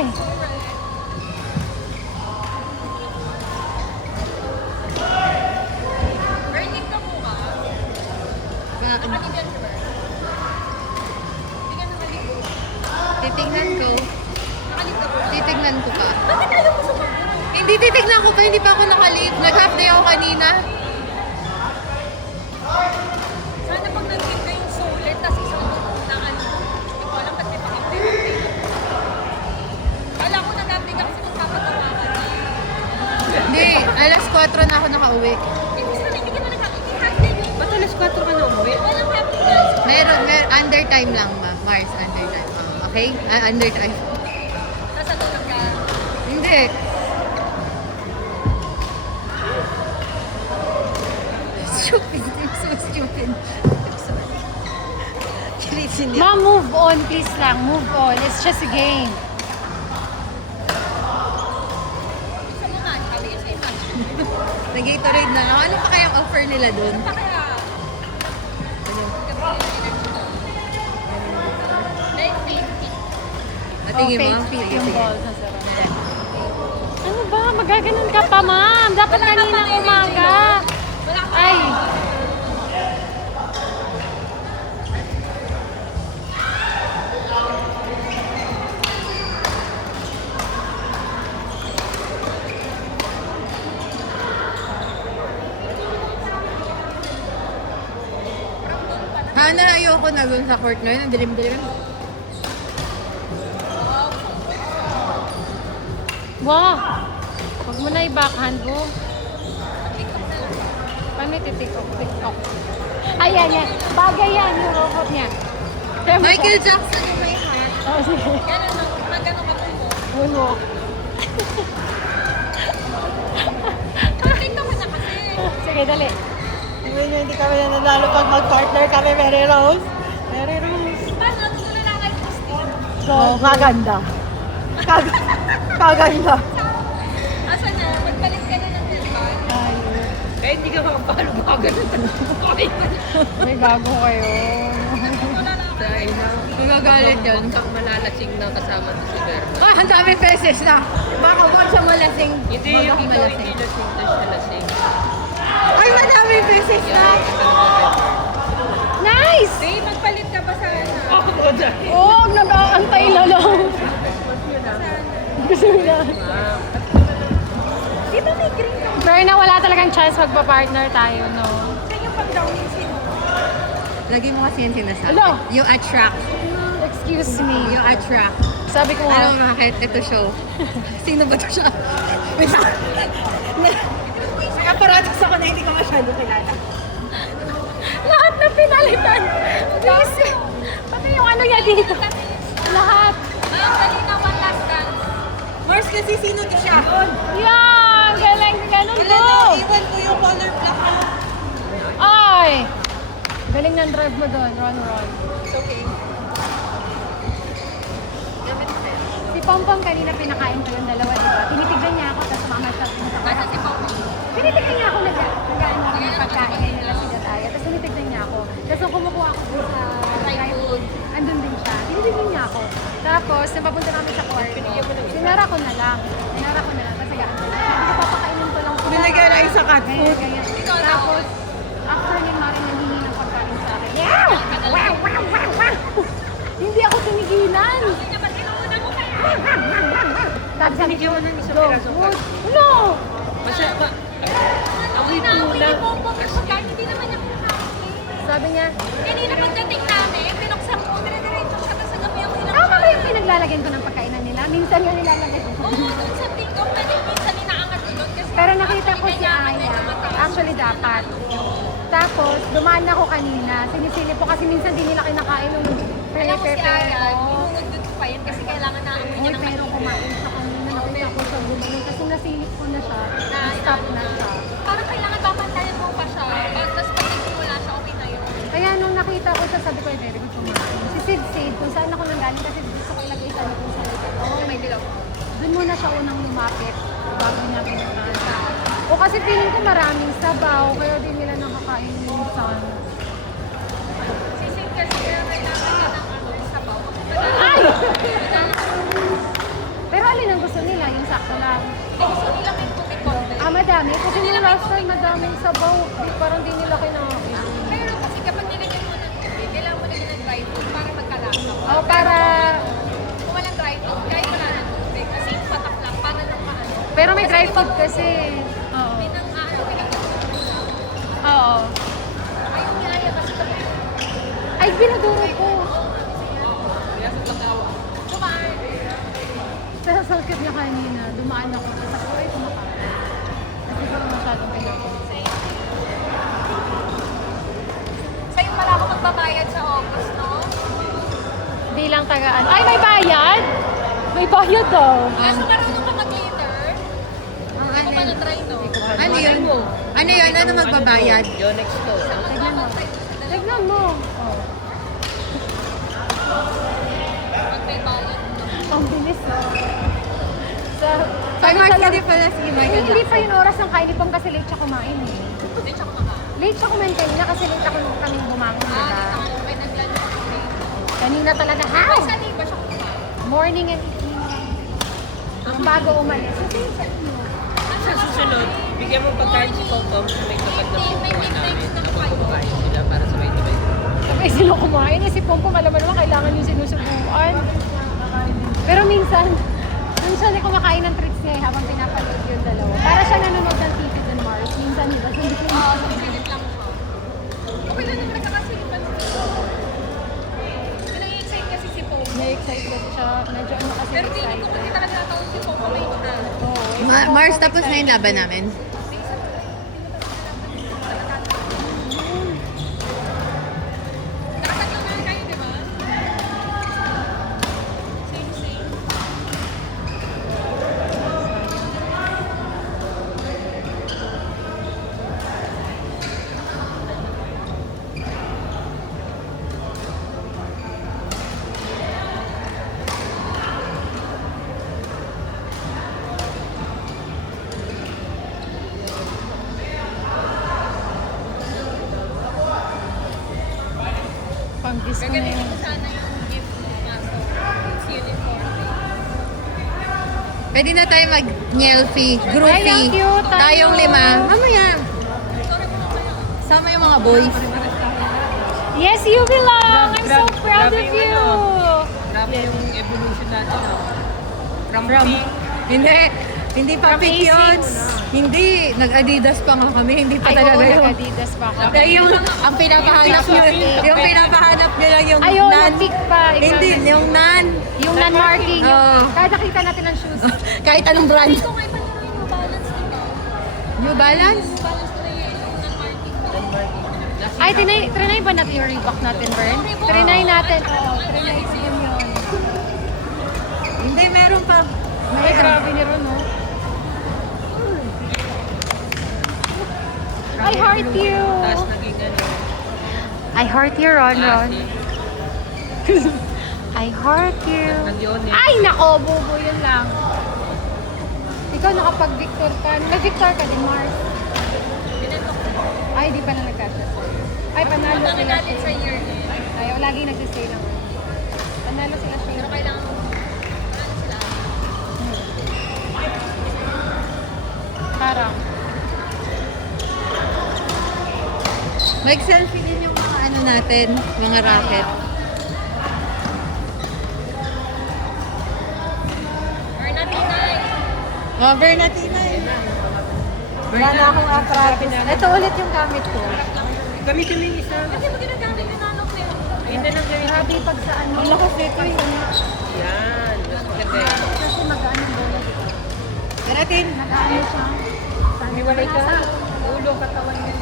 Ay! Burning ka po ba? Nakaligan ka ba? Hindi ka nakaligo. Titignan ko. Nakaligo ka po. Titignan ko pa. Bakit ayaw mo sumagot? Hindi, titignan ko pa. Hindi pa ako nakalip. Nag-half day ako kanina. Sana pag nag-hit na yung sulit, tas isang na ano, hindi ko alam ba't may pakapit. Kala ko nag-update ka kasi magpapatawa ka na. Hindi, alas 4 na ako nakauwi. Ibig sabihin, hindi ka na nag-update yun. Ba't alas 4 ka na umuwi? Walang happy guys. Meron, under time lang ma. Mars, under time. Okay? Under time. Tapos natulog ka. Hindi. Stupid. So stupid. Crazy niya. Ma, move on, please lang. Move on. It's just a game. Sa mga, sabi ka sa iba. Nag-Gatorade na lang. Ano pa kayang offer nila dun? Pa kaya, like 50. Patingin mo. fake fit yung ball sa sarap. Ano ba? Magaganon ka pa, ma'am. Dapat Wala ka kaninang pang energy, umaga. Wala ka Ay! Hana, ayoko na dun sa court ngayon. Ang dilim-dilim. Wow! Huwag mo na i-backhand mo. Paano ititikok? TikTok. Ayan, yan. Bagay yan, yung robot niya. Michael Jackson yung may hat. Oh, sige. Ganun, pag ano ka po mo. Uno. Tingnan ko na kasi. Sige, dali. Hindi kami na nanalo pag mag-partner kami, Mary Rose. Mary Rose. Paano? Ito na lang kay Christine. So, Maganda. Kaganda. Asan na? Magpalit ka na ng headband. Eh, hindi ka makapalo baka ganun. Okay pa na. may gago kayo. Wala na ako. Dahil na. Magagalit yun. Mukhang malalasing na kasama to si Berna. Ah, ang dami peses na. Baka huwag siya malasing. Hindi Huwag yung akong ikaw, malasing. hindi lasing na siya lasing. Ay, madami peses na. Nice! Babe, magpalit ka pa sana. Oo, dahil. Oh, nag-aantay na lang. Gusto nila. Di ba may green ka? Pero na wala talagang chance magpa-partner tayo, no? Saan yung pag-downing sino? Lagi mo kasi yung sinasabi. Hello? You attract. Excuse me. You attract. Sabi ko Ano nga, bakit? Ito show. Sino ba ito siya? Wait lang. May aparatos ako na hindi ko masyado kilala. lahat na pinalitan. Please. Pati yung ano niya dito. Lahat. Ah, dali na one last dance. Mars kasi sino di siya? Yan! Galing, ganun Wala go! na, iwan ko yung color block ko. Ay! Galing ng drive mo doon. Run. It's okay. Si Pompom kanina pinakain ko yung dalawa, di ba? Tinitignan niya ako, tapos mama siya. Nasa si Papa. Tinitignan niya ako nag-ano ako ng pagkain nila sila tayo. Tapos tinitignan niya ako. Tapos nung kumukuha ako dun sa dry food, andun din siya. Tinitignan niya ako. Tapos, napapunta namin sa kwarto. Sinara ko na lang. Tapos agaan ko. Sabi ko, papakainin ko lang. Binigyan na isa cat food. Ganyan. Tapos, after niya maring nangingi ng pagkain sa akin. Wow! Wow! Hindi ako tinigilan. Hindi naman inuuna mo kaya. Tapos sabi ko, Binigyan mo ng isang pirasong "Good." cat. No! Masaya. Amoy na amoy ni Bongbong yung pagkain. Hindi naman niya kumakain. Sabi niya, Kanina pagdating namin, pinuksan ko, dire-diretso siya kasi gabi ang tama pinaksa. ba yung pinaglalagyan ko ng pagkainan nila? Minsan nga nilalagay ko. Oo, doon sa TikTok na din, minsan inaangat ko doon kasi Pero nakita ko si kailangan Aya. medyo mataas. Actually, dapat. Tapos, dumaan ako kanina. Sinisilip ko kasi minsan di nila kinakain nung Alam mo si pepe Aya, ko. inunod ko pa yan kasi kailangan na amoy niya Uy, ng pero kumain siya kanina. Nakita ko siya gumanon. Kasi nasilip ko na siya. Stop na siya. Parang kailangan babantayan mo pa siya. Tapos pag nagsimula siya, okay na yun. Kaya nung nakita ko siya, sabi ko, very good kumain. Si Sid, kung saan ako nanggaling kasi gusto ko ilagay sa likod sa likod. Oo, may dilaw. Doon muna siya unang lumapit bago niya pinuntahan. O kasi feeling ko maraming sabaw, kaya di nila nakakain minsan. Sisid kasi kaya kailangan niya ng ano, sabaw. Ay! Wala. Gusto nila may konti-konti. Madami. Kasi yung last time, madaming sabaw. Parang di nila kinain. Pero kasi kapag nilagyan mo ng tubig, kailangan mo nilagyan ng dry food para magkalasa. Para... Kung walang dry food, kahit wala ng tubig, kasi patak lang, para lang maano. Pero may dry food kasi. Oo. Oo. Ayaw niya ayaw kasi ito. Ay, binaduro ko. Kumaan. Sa salkit niya kanina, dumaan ako. Sa ako ay kumakain. Kasi ko masyadong kailangan. Sa'yo pala ako magbabayad sa August, no? Di lang tagaan. Ay, may bayad! May bayad daw. Kaso marunong ka mag-later. Hindi ko pa na-try, no? Ano yun? Ano yun? Ano magbabayad? Tignan mo. Tignan mo. Oh. Pag may bayad. Ang bilis. Sa... Kay Mark, hindi pala si Michael Hindi pa yung oras ng kain. Di pa kasi late siya kumain eh. Hindi siya kumakain. Late siya kumain kanina kasi late ako nung kaming bumangon, di ba? May nag-lunch. Kanina talaga, how? Sa liba siya kumakain. Morning and evening. Ang bago umalis. Kasi sa inyo. Sa susunod, bigyan mo pagkain si Tom sa may tapat na May pupuan namin. midnight na Kapag kumain sila para sabay-sabay. Sabay sila kumain. Eh, si Pompom, alam mo naman, kailangan yung sinusubuan. Pero minsan ay kumakain ng treats niya eh, habang pinapanood yung dalawa. Para siya nanonood ng TV dun, Mars. Minsan, di ba? Sundin ko Oo, sumisilip lang siya. Okay lang naman nagkakasilipan siya. Nai-excite kasi si Popo. Na-excite kasi siya. Medyo ano kasi Pero tingin ko kasi talaga natawag si Popo may siya. Oo. Mars, tapos na yung laban namin. Nakasaglaw na kayo, di ba? Same. Pang-disco na Gagamitin yun. ko sana yung gift mo. Kaso, it's uniform. Pwede na tayo mag-nyelfie, Ay, ang groupie. cute, tayo. Tayong 5. Mamaya. Sorry po kayo. Sama yung mga boys. Yes, you belong! I'm so proud of you! Grabe yung evolution natin. From pink. Hindi pa From pink yun. Asics. Hindi. Nag-Adidas pa nga kami. Hindi pa Ay, talaga oo, yun. nag-Adidas pa ako. Ang pinapahanap nyo, yung pinapahanap nyo lang yung Ayun, nan. nag-pick pa. Ikaw Hindi, na- yung nan. Yung non-marking. Oo. Kahit nakita natin ang shoes. Kahit anong brand. Ito nga iba naman yung New Balance, di ba? New Balance? New Balance ko na yun, yung non-marking. Ay, trinay ba natin yung Reebok natin, Bern? Trinay natin. Oo, trinay ko yun yun. Hindi, meron pa. Ay, grabe ni Ron, no? I heart you! Tapos naging ano. I heart you, Ron. Classic. I heart you. Nag-Yonex. Ay, nako, bobo, yun lang. Ikaw nakapag-victor ka. Nag-victor ka din, Mars. Ay, di pa na nagkasya. Ay, panalo sila. Nagalit sa year eh. Ay, lagi nagsistay lang. Panalo sila siya. Pero kailangan mo, ano sila? Parang. Mag-selfie din yung mga ano natin, mga racket. Or natinay. Cover natin na yun. Wala na akong atrapin na. Ito ulit yung gamit ko. Gamitin mo yung isa. Kasi mo ginagamit yung nanok na yun. Ayun na lang gamitin. Grabe pag sa ano. Ang lakas nito eh. Yan. Mas maganda yan. Kasi mag-ano yung bola, di ba? Natin. Nag-ano siya. Hiwalay ka. Ulo, katawan yun.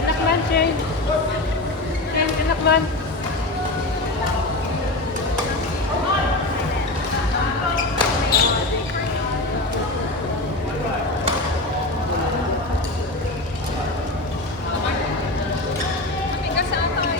Kanaklan, Shane. Shane, kanaklan. Matigas sa atay.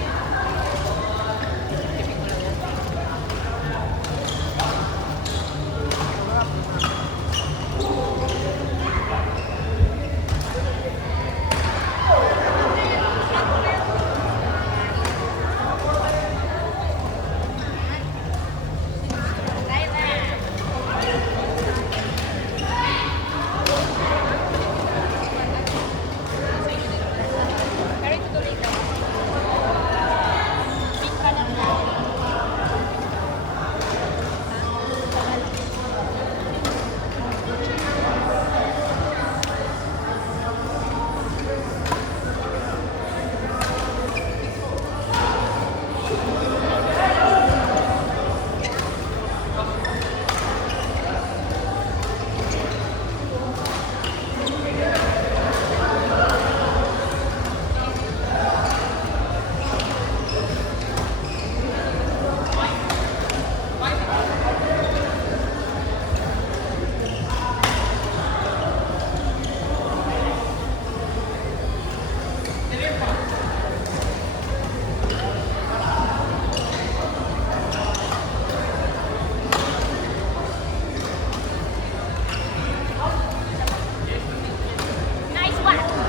Pero ito tuloy ka. Pink ka lang na. Nice one!